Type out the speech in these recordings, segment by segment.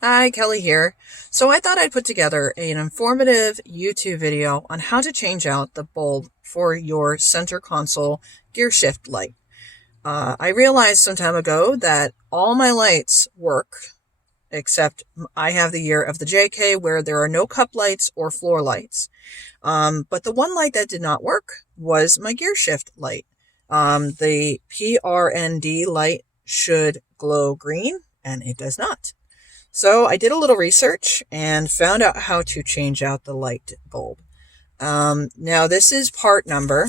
Hi, Kelly here. So I thought I'd put together an informative YouTube video on how to change out the bulb for your center console gear shift light. I realized some time ago that all my lights work, except I have the year of the JK where there are no cup lights or floor lights. But the one light that did not work was my gear shift light. The PRND light should glow green, and it does not. So I did a little research and found out how to change out the light bulb. Now this is part number,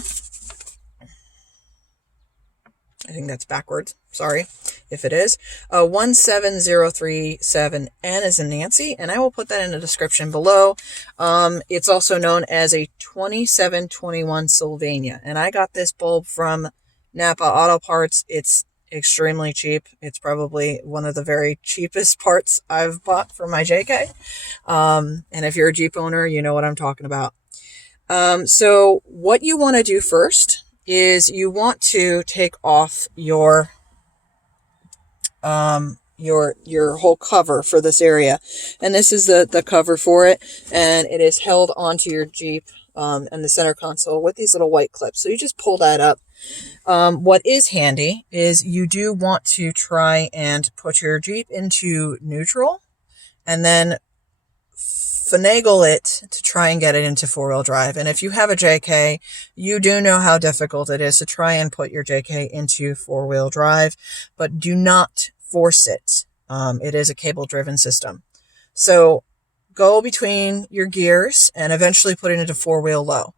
I think that's backwards, sorry if it is, 17037, N as in Nancy, and I will put that in the description below. It's also known as a 2721 Sylvania, and I got this bulb from NAPA Auto Parts. It's extremely cheap. It's probably one of the very cheapest parts I've bought for my JK. And if you're a Jeep owner, you know what I'm talking about. So what you want to do first is you want to take off your whole cover for this area. And this is the cover for it. And it is held onto your Jeep and the center console with these little white clips. So you just pull that up. What is handy is you do want to try and put your Jeep into neutral and then finagle it to try and get it into four-wheel drive. And if you have a JK, you do know how difficult it is to try and put your JK into four-wheel drive, but do not force it. It is a cable-driven system. So go between your gears and eventually put it into four-wheel low.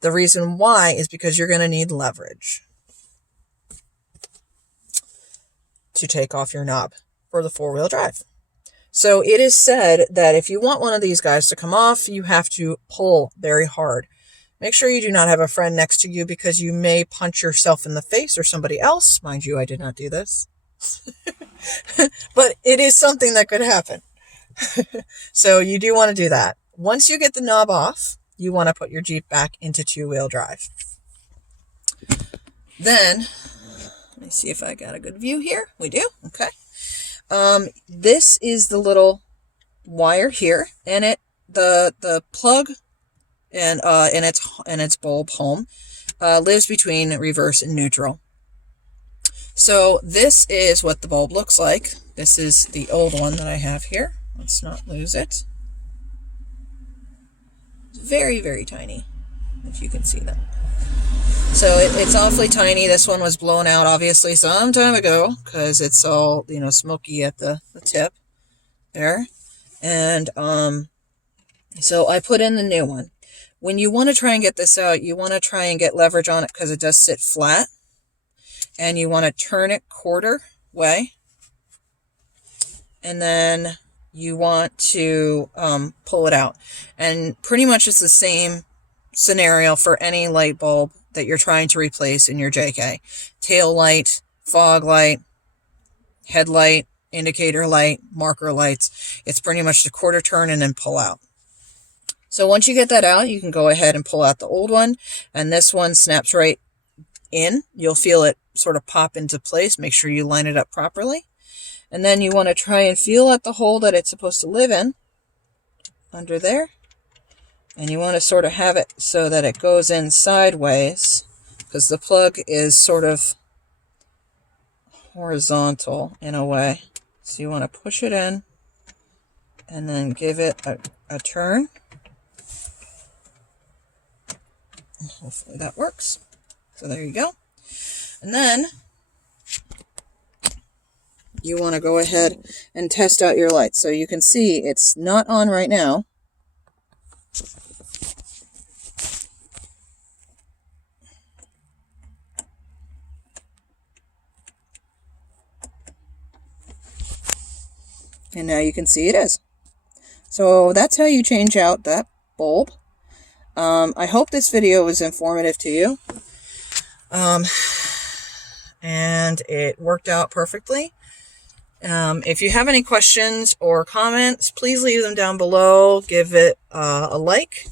The reason why is because you're going to need leverage to take off your knob for the four-wheel drive. So it is said that if you want one of these guys to come off, you have to pull very hard. Make sure you do not have a friend next to you because you may punch yourself in the face or somebody else. Mind you, I did not do this. But it is something that could happen. So you do want to do that. Once you get the knob off, you want to put your Jeep back into two-wheel drive. Then, let me see if I got a good view here. We do. Okay. This is the little wire here, and the plug and its bulb home lives between reverse and neutral. So this is what the bulb looks like. This is the old one that I have here. Let's not lose it. Very, very tiny, if you can see that. So it's awfully tiny. This one was blown out, obviously, some time ago, because it's all, smoky at the tip there. And so I put in the new one. When you want to try and get this out, you want to try and get leverage on it because it does sit flat. And you want to turn it quarter way. And then you want to pull it out. And pretty much it's the same scenario for any light bulb that you're trying to replace in your JK. Tail light, fog light, headlight, indicator light, marker lights. It's pretty much the quarter turn and then pull out. So once you get that out, you can go ahead and pull out the old one. And this one snaps right in. You'll feel it sort of pop into place. Make sure you line it up properly. And then you want to try and feel at the hole that it's supposed to live in, under there. And you want to sort of have it so that it goes in sideways, because the plug is sort of horizontal in a way. So you want to push it in and then give it a turn. And hopefully that works. So there you go. And then you want to go ahead and test out your lights. So you can see it's not on right now. And now you can see it is. So that's how you change out that bulb. I hope this video was informative to you. And it worked out perfectly. If you have any questions or comments, please leave them down below. Give it a like.